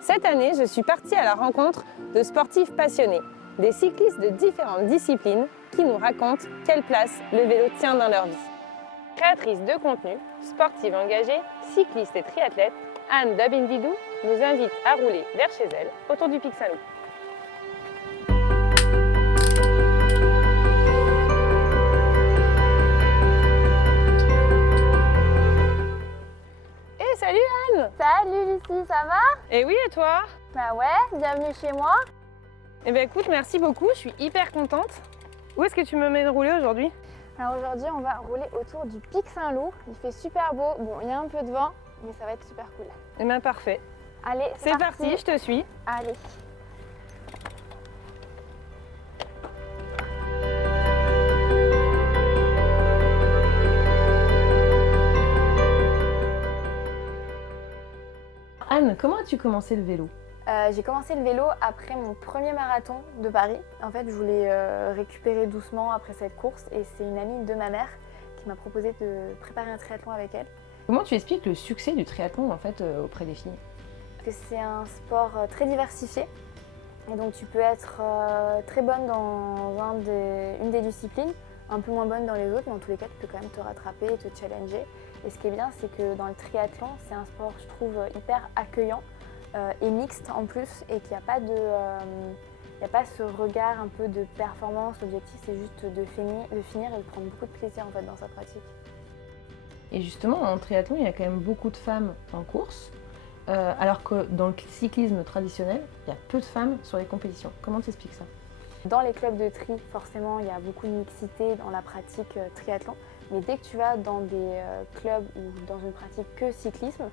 Cette année, je suis partie à la rencontre de sportifs passionnés, des cyclistes de différentes disciplines qui nous racontent quelle place le vélo tient dans leur vie. Créatrice de contenu, sportive engagée, cycliste et triathlète, Anne Dabindigou nous invite à rouler vers chez elle autour du Pic Saint-Loup. Hey, salut Anne! Salut Lucie, ça va? Eh oui, et toi? Bah ouais, bienvenue chez moi. Eh bien écoute, merci beaucoup, je suis hyper contente. Où est-ce que tu me mènes rouler aujourd'hui? Alors aujourd'hui, on va rouler autour du Pic Saint-Loup. Il fait super beau. Bon, il y a un peu de vent, mais ça va être super cool. Eh bien parfait. Allez, C'est parti, je te suis. Allez. Anne, comment as-tu commencé le vélo? J'ai commencé le vélo après mon premier marathon de Paris. En fait, je voulais récupérer doucement après cette course et c'est une amie de ma mère qui m'a proposé de préparer un triathlon avec elle. Comment tu expliques le succès du triathlon en fait auprès des filles? Que c'est un sport très diversifié et donc tu peux être très bonne dans une des disciplines, un peu moins bonne dans les autres, mais en tous les cas tu peux quand même te rattraper et te challenger. Et ce qui est bien, c'est que dans le triathlon, c'est un sport, je trouve, hyper accueillant et mixte en plus, et qu'il n'y a pas ce regard un peu de performance. L'objectif, c'est juste de finir et de prendre beaucoup de plaisir en fait dans sa pratique. Et justement, en triathlon, il y a quand même beaucoup de femmes en course, alors que dans le cyclisme traditionnel, il y a peu de femmes sur les compétitions. Comment tu expliques ça? Dans les clubs de tri, forcément, il y a beaucoup de mixité dans la pratique triathlon. Mais dès que tu vas dans des clubs ou dans une pratique que cyclisme,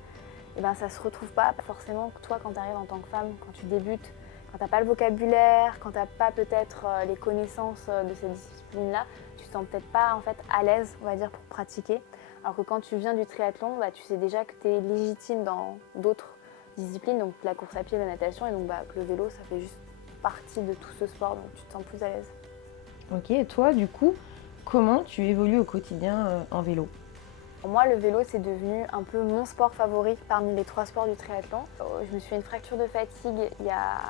eh ben, ça ne se retrouve pas. Forcément, toi, quand tu arrives en tant que femme, quand tu débutes, quand tu n'as pas le vocabulaire, quand tu n'as pas peut-être les connaissances de cette discipline-là, tu ne te sens peut-être pas en fait, à l'aise, on va dire, pour pratiquer. Alors que quand tu viens du triathlon, bah, tu sais déjà que tu es légitime dans d'autres disciplines, donc la course à pied, la natation, et donc bah, que le vélo, ça fait juste partie de tout ce sport, donc tu te sens plus à l'aise. Ok, et toi, du coup, comment tu évolues au quotidien en vélo? Pour moi, le vélo, c'est devenu un peu mon sport favori parmi les 3 sports du triathlon. Je me suis fait une fracture de fatigue il y a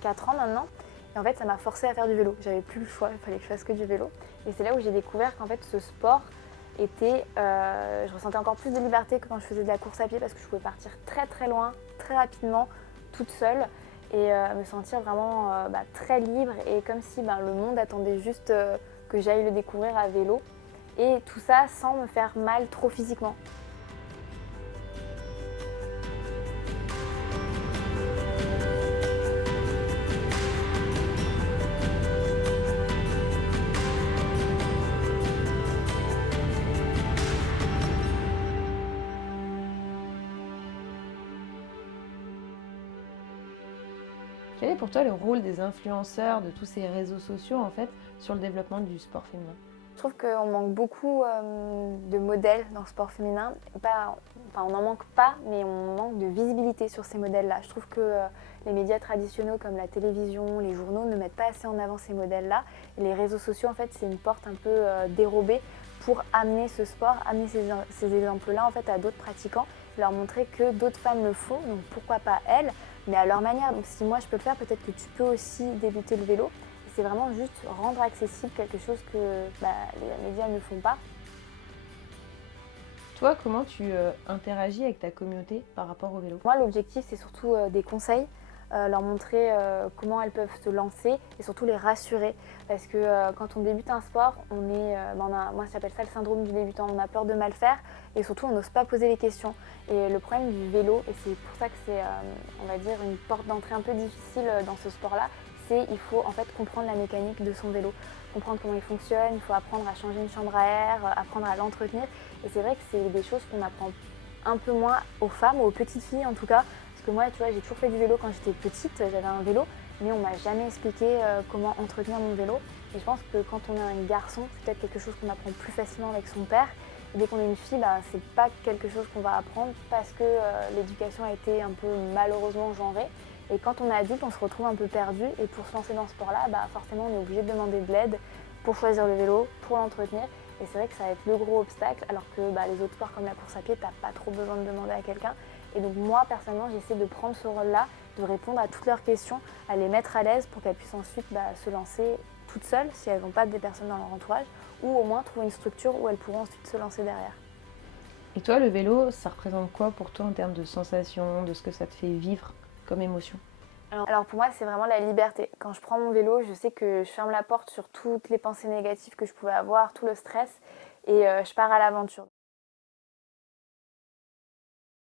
4 ans maintenant. Et en fait, ça m'a forcée à faire du vélo. J'avais plus le choix, il fallait que je fasse que du vélo. Et c'est là où j'ai découvert qu'en fait, ce sport était... je ressentais encore plus de liberté que quand je faisais de la course à pied parce que je pouvais partir très très loin, très rapidement, toute seule. Et me sentir vraiment très libre et comme si le monde attendait juste que j'aille le découvrir à vélo. Et tout ça sans me faire mal trop physiquement. Quel est pour toi le rôle des influenceurs, de tous ces réseaux sociaux en fait, sur le développement du sport féminin? Je trouve qu'on manque beaucoup de modèles dans le sport féminin. On n'en manque pas, mais on manque de visibilité sur ces modèles-là. Je trouve que les médias traditionnels comme la télévision, les journaux ne mettent pas assez en avant ces modèles-là. Et les réseaux sociaux, en fait, c'est une porte un peu dérobée pour amener ce sport, amener ces exemples-là en fait, à d'autres pratiquants, leur montrer que d'autres femmes le font, donc pourquoi pas elles, mais à leur manière. Donc si moi je peux le faire, peut-être que tu peux aussi débuter le vélo. C'est vraiment juste rendre accessible quelque chose que les médias ne font pas. Toi, comment tu interagis avec ta communauté par rapport au vélo? Moi, l'objectif, c'est surtout des conseils, leur montrer comment elles peuvent se lancer et surtout les rassurer. Parce que quand on débute un sport, moi j'appelle ça le syndrome du débutant, on a peur de mal faire et surtout on n'ose pas poser les questions. Et le problème du vélo, et c'est pour ça que c'est on va dire une porte d'entrée un peu difficile dans ce sport-là, il faut en fait comprendre la mécanique de son vélo, comprendre comment il fonctionne, il faut apprendre à changer une chambre à air, apprendre à l'entretenir. Et c'est vrai que c'est des choses qu'on apprend un peu moins aux femmes, aux petites filles en tout cas. Parce que moi, tu vois, j'ai toujours fait du vélo quand j'étais petite, j'avais un vélo, mais on m'a jamais expliqué comment entretenir mon vélo. Et je pense que quand on est un garçon, c'est peut-être quelque chose qu'on apprend plus facilement avec son père. Et dès qu'on est une fille, c'est pas quelque chose qu'on va apprendre parce que l'éducation a été un peu malheureusement genrée. Et quand on est adulte, on se retrouve un peu perdu. Et pour se lancer dans ce sport-là, forcément, on est obligé de demander de l'aide pour choisir le vélo, pour l'entretenir. Et c'est vrai que ça va être le gros obstacle, alors que les autres sports comme la course à pied, t'as pas trop besoin de demander à quelqu'un. Et donc moi, personnellement, j'essaie de prendre ce rôle-là, de répondre à toutes leurs questions, à les mettre à l'aise pour qu'elles puissent ensuite se lancer toutes seules, si elles n'ont pas des personnes dans leur entourage, ou au moins trouver une structure où elles pourront ensuite se lancer derrière. Et toi, le vélo, ça représente quoi pour toi en termes de sensations, de ce que ça te fait vivre comme émotion? Alors pour moi, c'est vraiment la liberté. Quand je prends mon vélo, je sais que je ferme la porte sur toutes les pensées négatives que je pouvais avoir, tout le stress, et je pars à l'aventure.